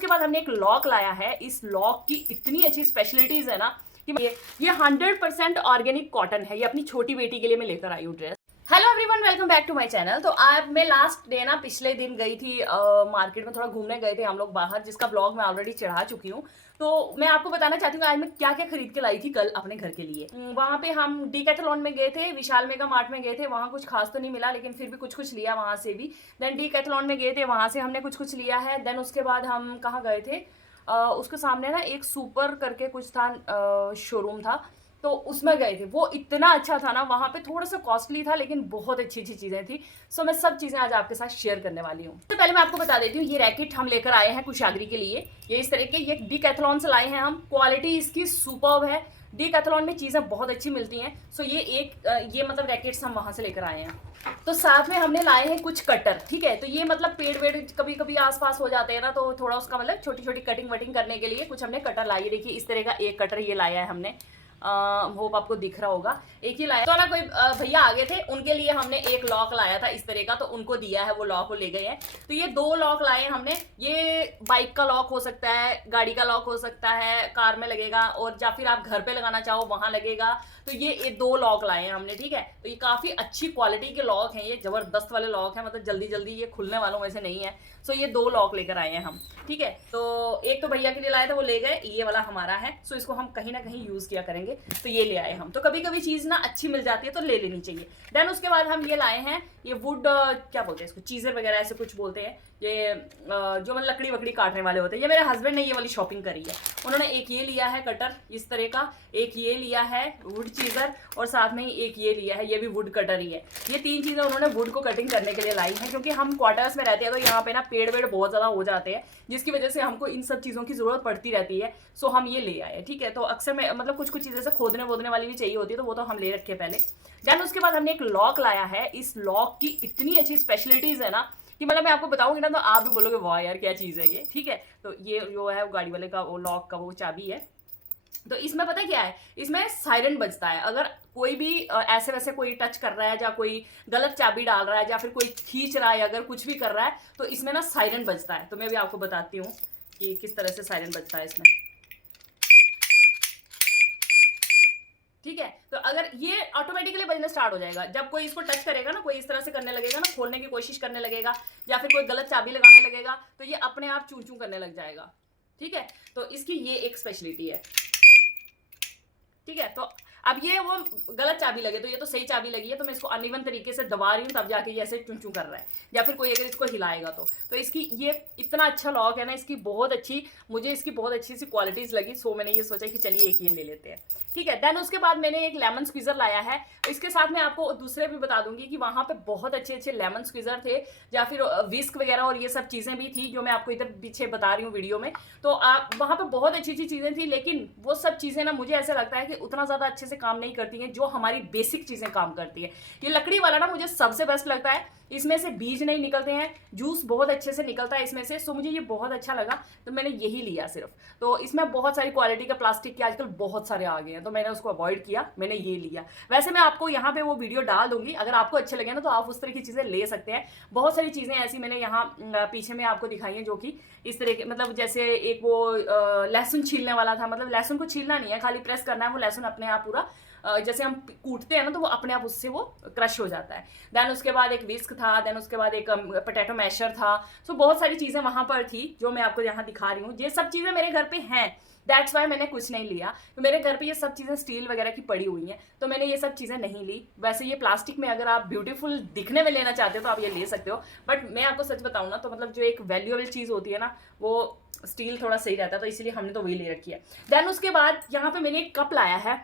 उसके बाद हमने एक लॉक लाया है। इस लॉक की इतनी अच्छी स्पेशलिटीज है ना कि ये 100% ऑर्गेनिक कॉटन है। ये अपनी छोटी बेटी के लिए मैं लेकर आई हूँ dress. Hello everyone, welcome back to my channel. तो आज मैं लास्ट डे ना पिछले दिन गई थी मार्केट में, थोड़ा घूमने गए थे हम लोग बाहर, जिसका ब्लॉग मैं ऑलरेडी चढ़ा चुकी हूँ। तो मैं आपको बताना चाहती हूँ आज मैं क्या क्या खरीद के लाई थी कल अपने घर के लिए। वहाँ पे हम डीकैथलॉन में गए थे, विशाल मेगा मार्ट में गए थे। वहाँ कुछ खास तो नहीं मिला, लेकिन फिर भी कुछ कुछ लिया वहाँ से भी। देन डीकैथलॉन में गए थे, वहाँ से हमने कुछ कुछ लिया है। देन उसके बाद हम कहाँ गए थे, उसके सामने ना एक सुपर करके कुछ था, शोरूम था, तो उसमें गए थे। वो इतना अच्छा था ना, वहाँ पे थोड़ा सा कॉस्टली था लेकिन बहुत अच्छी अच्छी चीज़ें थी। सो मैं सब चीज़ें आज आपके साथ शेयर करने वाली हूँ। तो पहले मैं आपको बता देती हूँ, ये रैकेट हम लेकर आए हैं कुशाग्री के लिए। ये इस तरह के, ये डीकैथलॉन से लाए हैं हम। क्वालिटी इसकी सुपर्ब है। डीकैथलॉन में चीज़ें बहुत अच्छी मिलती हैं। सो ये मतलब रैकेट्स हम वहाँ से लेकर आए हैं। तो साथ में हमने लाए हैं कुछ कटर, ठीक है। तो ये मतलब पेड़ वेड़ कभी कभी आसपास हो जाते हैं ना, तो थोड़ा उसका मतलब छोटी छोटी कटिंग वटिंग करने के लिए कुछ हमने कटर लाई है। देखिए इस तरह का एक कटर ये लाया है हमने, होप आपको दिख रहा होगा। एक ही लाया तो ना, कोई भैया आगे थे, उनके लिए हमने एक लॉक लाया था इस तरह का, तो उनको दिया है, वो लॉक को ले गए हैं। तो ये दो लॉक लाए हैं हमने। ये बाइक का लॉक हो सकता है, गाड़ी का लॉक हो सकता है, कार में लगेगा, और या फिर आप घर पे लगाना चाहो वहां लगेगा। तो ये दो लॉक लाए हैं हमने, ठीक है। तो ये काफी अच्छी क्वालिटी के लॉक हैं, ये जबरदस्त वाले लॉक हैं, मतलब जल्दी जल्दी ये खुलने वालों में से नहीं है। सो ये दो लॉक लेकर आए हैं हम, ठीक है। तो एक तो भैया के लिए लाए थे, वो ले गए। ये वाला हमारा है, सो इसको हम कहीं ना कहीं यूज किया करेंगे। तो ये ले आए हम। तो कभी कभी चीज ना अच्छी मिल जाती है तो ले लेनी चाहिए। देन उसके बाद हम ये लाए हैं, ये वुड क्या बोलते हैं इसको, चीजर वगैरह ऐसे कुछ बोलते हैं। ये जो मतलब लकड़ी वकड़ी काटने वाले होते हैं। ये मेरे हस्बैंड ने ये वाली शॉपिंग करी है। उन्होंने एक ये लिया है कटर इस तरह का, एक ये लिया है वुड चीजर, और साथ में ही एक ये लिया है, ये भी वुड कटर ही है। ये तीन चीजें उन्होंने वुड को कटिंग करने के लिए लाई हैं, क्योंकि हम क्वार्टर्स में रहते हैं तो यहाँ पे ना पेड़ वेड़ बहुत ज्यादा हो जाते हैं, जिसकी वजह से हमको इन सब चीजों की जरूरत पड़ती रहती है। सो हम ये ले आए, ठीक है। तो अक्सर में मतलब कुछ कुछ चीजें से खोदने वोदने वाली भी चाहिए होती है, तो वो तो हम ले रखे पहले। देन उसके बाद हमने एक लॉक लाया है। इस लॉक की इतनी अच्छी स्पेशलिटीज है ना कि मतलब मैं आपको बताऊंगी ना तो आप भी बोलोगे वाह यार क्या चीज़ है ये, ठीक है। तो ये जो है वो गाड़ी वाले का वो लॉक का वो चाबी है। तो इसमें पता क्या है, इसमें सायरन बजता है। अगर कोई भी ऐसे वैसे कोई टच कर रहा है, या कोई गलत चाबी डाल रहा है, या फिर कोई खींच रहा है, अगर कुछ भी कर रहा है, तो इसमें ना सायरन बजता है। तो मैं भी आपको बताती हूँ कि किस तरह से सायरन बजता है इसमें, ठीक है। तो अगर ये ऑटोमेटिकली बजना स्टार्ट हो जाएगा जब कोई इसको टच करेगा ना, कोई इस तरह से करने लगेगा ना, खोलने की कोशिश करने लगेगा, या फिर कोई गलत चाबी लगाने लगेगा, तो ये अपने आप चू चू करने लग जाएगा, ठीक है। तो इसकी ये एक स्पेशलिटी है, ठीक है। तो अब ये वो गलत चाबी लगे, तो ये तो सही चाबी लगी है, तो मैं इसको अनइवन तरीके से दबा रही हूँ, तब जाके ये ऐसे चुन चुन कर रहा है, या फिर कोई अगर इसको हिलाएगा तो इसकी ये इतना अच्छा लॉक है ना, इसकी बहुत अच्छी, मुझे इसकी बहुत अच्छी सी क्वालिटीज लगी। सो मैंने ये सोचा कि चलिए एक ये ले लेते हैं, ठीक है। देन उसके बाद मैंने एक लेमन स्क्वीजर लाया है। इसके साथ मैं आपको दूसरे भी बता दूंगी कि वहां पे बहुत अच्छे अच्छे लेमन स्क्वीजर थे, या फिर विस्क वगैरह और ये सब चीजें भी थी, जो मैं आपको इधर पीछे बता रही हूँ वीडियो में। तो आप वहां पे बहुत अच्छी अच्छी चीजें थी, लेकिन वो सब चीजें ना मुझे ऐसा लगता है कि उतना ज्यादा अच्छे से काम नहीं करती हैं जो हमारी बेसिक चीजें काम करती है। ये लकड़ी वाला ना मुझे सबसे बेस्ट लगता है। इसमें से बीज नहीं निकलते हैं, जूस बहुत अच्छे से निकलता है इसमें से। सो मुझे ये बहुत अच्छा लगा, तो मैंने यही लिया सिर्फ। तो इसमें बहुत सारी क्वालिटी का प्लास्टिक के आजकल बहुत सारे आ गए हैं, तो मैंने उसको अवॉइड किया, मैंने ये लिया। वैसे मैं आपको यहाँ पे वो वीडियो डाल दूंगी, अगर आपको अच्छे लगे ना तो आप उस तरह की चीजें ले सकते हैं। बहुत सारी चीजें ऐसी मैंने यहाँ पीछे में आपको दिखाई है, जो कि इस तरह के, मतलब जैसे एक वो लहसुन छीलने वाला था, मतलब लहसुन को छीलना नहीं है, खाली प्रेस करना है, वो लहसुन अपने आप पूरा जैसे हम कूटते हैं ना, तो वो अपने आप उससे वो क्रश हो जाता है। देन उसके बाद एक विस्क था, देन उसके बाद एक पोटैटो मैशर था। सो बहुत सारी चीज़ें वहाँ पर थी जो मैं आपको यहाँ दिखा रही हूँ। ये सब चीज़ें मेरे घर पे हैं, दैट्स वाई मैंने कुछ नहीं लिया। तो मेरे घर पे ये सब चीज़ें स्टील वगैरह की पड़ी हुई हैं, तो मैंने ये सब चीज़ें नहीं ली। वैसे ये प्लास्टिक में अगर आप ब्यूटीफुल दिखने में लेना चाहते हो तो आप ये ले सकते हो, बट मैं आपको सच बताऊँ ना तो मतलब जो एक वैल्यूएबल चीज़ होती है ना, वो स्टील थोड़ा सही रहता है, तो इसलिए हमने तो वही ले रखी है। देन उसके बाद यहाँ पे मैंने एक कप लाया है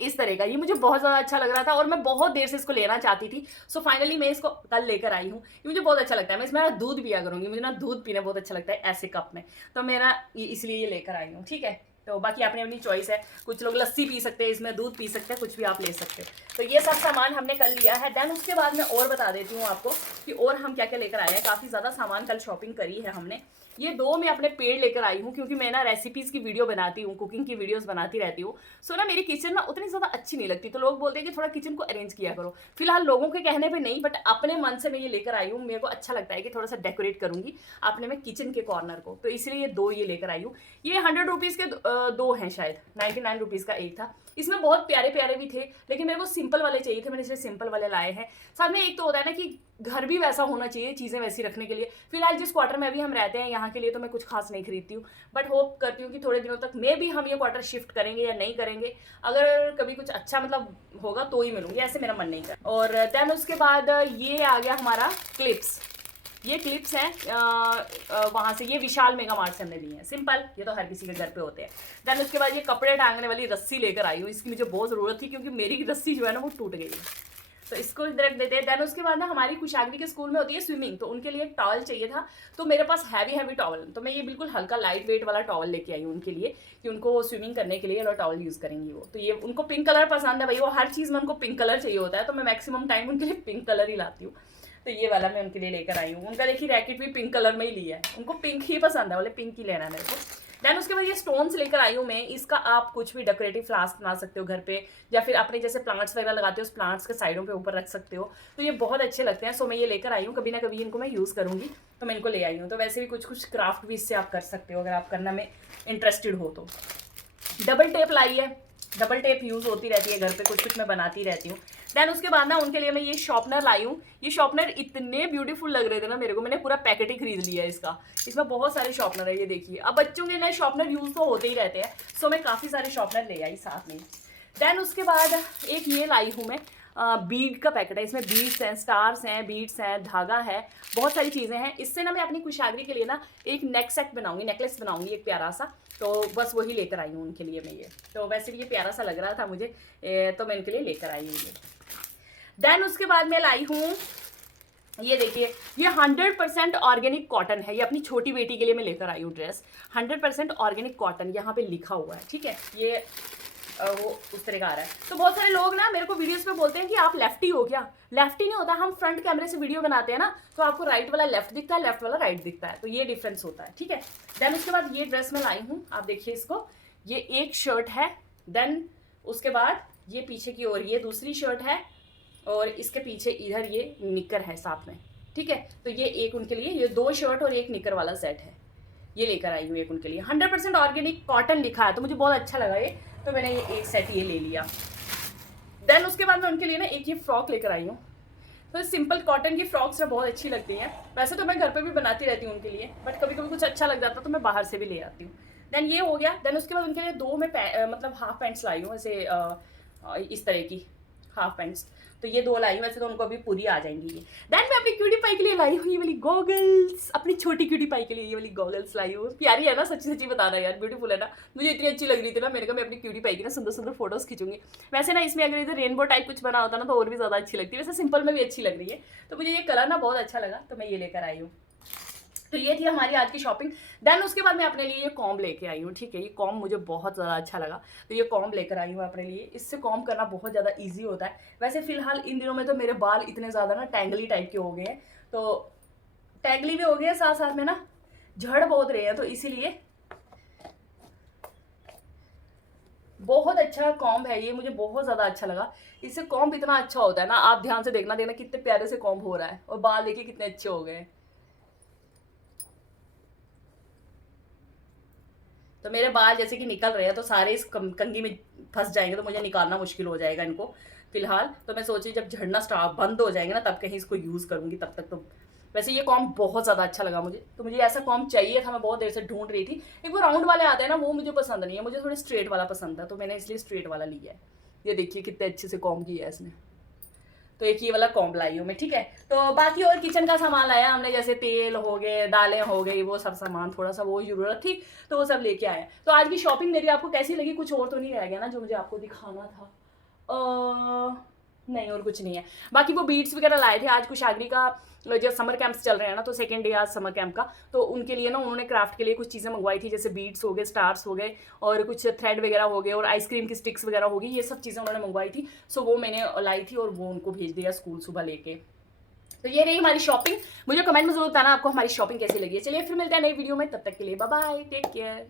इस तरह का। ये मुझे बहुत ज़्यादा अच्छा लग रहा था और मैं बहुत देर से इसको लेना चाहती थी। सो फाइनली मैं इसको कल लेकर आई हूँ। ये मुझे बहुत अच्छा लगता है, मैं इसमें दूध पिया करूँगी, मुझे ना दूध पीना बहुत अच्छा लगता है ऐसे कप में, तो मेरा इसलिए ये लेकर आई हूँ, ठीक है। तो बाकी अपनी अपनी चॉइस है, कुछ लोग लस्सी पी सकते हैं, इसमें दूध पी सकते हैं, कुछ भी आप ले सकते हो। तो ये सब सामान हमने कल लिया है। देन उसके बाद मैं और बता देती हूँ आपको कि और हम क्या क्या लेकर आए हैं। काफ़ी ज़्यादा सामान कल शॉपिंग करी है हमने। ये 2 मैं अपने पेड़ लेकर आई हूँ क्योंकि मैं ना रेसिपीज़ की वीडियो बनाती हूँ, कुकिंग की वीडियोस बनाती रहती हूँ। सो ना मेरी किचन ना उतनी ज़्यादा अच्छी नहीं लगती, तो लोग बोलते हैं कि थोड़ा किचन को अरेंज किया करो। फिलहाल लोगों के कहने पे नहीं, बट अपने मन से मैं ये लेकर आई हूँ। मेरे को अच्छा लगता है कि थोड़ा सा डेकोरेट करूँगी अपने में किचन के कॉर्नर को, तो इसलिए ये 2 ये लेकर आई हूँ। ये 100 रुपीज़ के 2 हैं शायद, 99 रुपीज़ का एक था। इसमें बहुत प्यारे प्यारे भी थे, लेकिन मेरे को सिंपल वाले चाहिए थे, मैंने इसलिए सिंपल वाले लाए हैं। साथ में एक तो होता है ना कि घर भी वैसा होना चाहिए, चीज़ें वैसी रखने के लिए। फिलहाल जिस क्वार्टर में अभी हम रहते हैं यहाँ के लिए तो मैं कुछ खास नहीं खरीदती हूँ, बट होप करती हूँ कि थोड़े दिनों तक मे भी हम ये क्वार्टर शिफ्ट करेंगे या नहीं करेंगे। अगर कभी कुछ अच्छा मतलब होगा तो ही मिलूंगी, ऐसे मेरा मन नहीं कर। और देन उसके बाद ये आ गया हमारा क्लिप्स। ये क्लिप्स हैं वहाँ से, ये विशाल मेगा मार्ट से हमने ली हैं। सिंपल, ये तो हर किसी के घर पे होते हैं। देन उसके बाद ये कपड़े टांगने वाली रस्सी लेकर आई हूँ। इसकी मुझे बहुत ज़रूरत थी क्योंकि मेरी रस्सी जो है ना वो टूट गई है, तो इसको रख देते हैं। देन उसके बाद ना हमारी कुशाग्री के स्कूल में होती है स्विमिंग, तो उनके लिए एक टॉवल चाहिए था, तो मेरे पास हैवी टॉवल, तो मैं ये बिल्कुल हल्का लाइट वेट वाला टॉवल लेके आई हूँ उनके लिए कि उनको स्विमिंग करने के लिए वाला टॉवल यूज़ करेंगी वो। तो ये उनको पिंक कलर पसंद है भाई, वो हर चीज़ में उनको पिंक कलर चाहिए होता है, तो मैं मैक्सिमम टाइम उनके लिए पिंक कलर ही लाती हूँ। तो ये वाला मैं उनके लिए लेकर आई हूँ। उनका देखिए रैकेट भी पिंक कलर में ही लिया है, उनको पिंक ही पसंद है, बोले पिंक ही लेना है मेरे को। देन उसके बाद ये स्टोन्स लेकर आई हूँ मैं। इसका आप कुछ भी डेकोरेटिव फ्लास्क बना सकते हो घर पे, या फिर अपने जैसे प्लांट्स वगैरह लगाते हो उस प्लांट्स के साइडों पे ऊपर रख सकते हो, तो ये बहुत अच्छे लगते हैं। सो मैं ये लेकर आई हूँ, कभी ना कभी इनको मैं यूज़ करूँगी, तो मैं इनको ले आई हूँ। तो वैसे भी कुछ कुछ क्राफ्ट भी इससे आप कर सकते हो अगर आप करना में इंटरेस्टेड हो तो। डबल टेप लाई है, डबल टेप यूज़ होती रहती है घर पे, कुछ कुछ मैं बनाती रहती हूँ। देन उसके बाद ना उनके लिए मैं ये शॉर्पनर लाई हूँ। ये शॉर्पनर इतने ब्यूटीफुल लग रहे थे ना मेरे को, मैंने पूरा पैकेट ही खरीद लिया है इसका। इसमें बहुत सारे शॉर्पनर है, ये देखिए। अब बच्चों के नए शॉर्पनर यूज़ तो होते ही रहते हैं, सो मैं काफ़ी सारे शॉर्पनर ले आई साथ में। देन उसके बाद एक ये लाई हूँ मैं, बीड का पैकेट है। इसमें बीड्स हैं, स्टार्स हैं, बीड्स हैं, धागा है, बहुत सारी चीज़ें हैं। इससे ना मैं अपनी कुशाग्री के लिए ना एक नेक सेट बनाऊंगी, नेकलेस बनाऊंगी एक प्यारा सा, तो बस वही लेकर आई हूँ उनके लिए मैं ये। तो वैसे भी ये प्यारा सा लग रहा था मुझे, तो मैं इनके लिए लेकर आई हूँ ये। देन उसके बाद मैं लाई हूँ, ये देखिए, ये 100% ऑर्गेनिक कॉटन है। ये अपनी छोटी बेटी के लिए मैं लेकर आई हूँ ड्रेस। 100% ऑर्गेनिक कॉटन यहाँ पे लिखा हुआ है, ठीक है। ये वो उस तरह का आ रहा है। तो बहुत सारे लोग ना मेरे को वीडियोस में बोलते हैं कि आप लेफ्टी हो क्या? लेफ्टी नहीं होता, हम फ्रंट कैमरे से वीडियो बनाते हैं ना, तो आपको राइट वाला लेफ्ट दिखता है, लेफ्ट वाला राइट दिखता है, तो ये डिफरेंस होता है, ठीक है। देन उसके बाद ये ड्रेस मैं लाई हूँ, आप देखिए इसको। ये एक शर्ट है, देन उसके बाद ये पीछे की ओर ये दूसरी शर्ट है, और इसके पीछे इधर ये निकर है साथ में, ठीक है। तो ये एक उनके लिए, ये 2 शर्ट और एक निकर वाला सेट है, ये लेकर आई हूँ एक उनके लिए। 100% ऑर्गेनिक कॉटन लिखा है, तो मुझे बहुत अच्छा लगा ये, तो मैंने ये एक सेट ये ले लिया। देन उसके बाद मैं उनके लिए ना एक ये फ्रॉक लेकर आई हूँ। तो सिंपल कॉटन की फ्रॉक्स ना बहुत अच्छी लगती हैं। वैसे तो मैं घर पे भी बनाती रहती हूँ उनके लिए, बट कभी कभी कुछ अच्छा लग जाता तो मैं बाहर से भी ले आती हूँ। देन ये हो गया। देन उसके बाद उनके लिए 2 मैं मतलब हाफ पैंट्स लाई हूँ, ऐसे इस तरह की हाफ पैंट्स, तो ये 2 लाई हूँ। वैसे तो उनको अभी पूरी आ जाएंगी ये। देन मैं अपनी क्यूटी पाई के लिए लाई हूँ ये वाली गॉगल्स, अपनी छोटी क्यूटी पाई के लिए ये वाली गॉगल्स लाई हूँ। प्यारी है ना, सच्ची सच्ची बताना यार, ब्यूटीफुल है ना। मुझे इतनी अच्छी लग रही थी ना, मैंने कहा मैं अपनी क्यूटी पाई की ना सुंदर सुंदर फोटोज खींचूंगी। वैसे ना इसमें अगर इधर रेनबो टाइप कुछ बना होता ना तो और भी ज़्यादा अच्छी लगती है। वैसे सिंपल में भी अच्छी लग रही है, तो मुझे ये कलर ना बहुत अच्छा लगा, तो मैं ये लेकर आई हूँ। तो ये थी हमारी आज की शॉपिंग। देन उसके बाद मैं अपने लिए ये कॉम्ब लेके आई हूँ, ठीक है। ये कॉम्ब मुझे बहुत ज़्यादा अच्छा लगा, तो ये कॉम्ब लेकर आई हूँ अपने लिए। इससे कॉम्ब करना बहुत ज़्यादा इजी होता है। वैसे फिलहाल इन दिनों में तो मेरे बाल इतने ज़्यादा ना टैंगली टाइप के हो गए हैं, तो टैंगली भी हो गए हैं, साथ साथ में ना झड़ बहुत रहे हैं, तो इसीलिए बहुत अच्छा कॉम्ब है ये, मुझे बहुत ज़्यादा अच्छा लगा। इससे कॉम्ब इतना अच्छा होता है ना, आप ध्यान से देखना कितने प्यारे से कॉम्ब हो रहा है, और बाल देखिए कितने अच्छे हो गए हैं। तो मेरे बाल जैसे कि निकल रहे हैं, तो सारे इस कंघी में फंस जाएंगे, तो मुझे निकालना मुश्किल हो जाएगा इनको फिलहाल। तो मैं सोची जब झड़ना स्टार्ट बंद हो जाएंगे ना तब कहीं इसको यूज़ करूँगी, तब तक तो। वैसे ये कॉम्ब बहुत ज़्यादा अच्छा लगा मुझे, तो मुझे ऐसा कॉम्ब चाहिए था, मैं बहुत देर से ढूंढ रही थी। एक वो राउंड वाले आते हैं ना, वो मुझे पसंद नहीं है, मुझे थोड़े स्ट्रेट वाला पसंद है, तो मैंने इसलिए स्ट्रेट वाला लिया है। ये देखिए कितने अच्छे से कॉम्ब किया है इसने। तो एक ये वाला कॉम्ब लाई हूँ मैं, ठीक है। तो बाकी और किचन का सामान लाया हमने, जैसे तेल हो गए, दालें हो गई, वो सब सामान थोड़ा सा वो जरूरत थी, तो वो सब लेके आए। तो आज की शॉपिंग मेरी आपको कैसी लगी? कुछ और तो नहीं रह गया ना जो मुझे आपको दिखाना था? नहीं, और कुछ नहीं है। बाकी वो बीड्स वगैरह लाए थे आज कुशाग्री का, जो समर कैंप्स चल रहे हैं ना, तो सेकेंड डे आज समर कैंप का, तो उनके लिए ना उन्होंने क्राफ्ट के लिए कुछ चीज़ें मंगवाई थी, जैसे बीड्स हो गए, स्टार्स हो गए, और कुछ थ्रेड वगैरह हो गए, और आइसक्रीम की स्टिक्स वगैरह हो गई, ये सब चीज़ें उन्होंने मंगवाई थी। सो वो मैंने लाई थी और वो उनको भेज दिया स्कूल सुबह लेके। तो ये रही हमारी शॉपिंग। मुझे कमेंट में जरूर बताना आपको हमारी शॉपिंग कैसी लगी है। चलिए फिर मिलते हैं नई वीडियो में, तब तक के लिए बाय बाय, टेक केयर।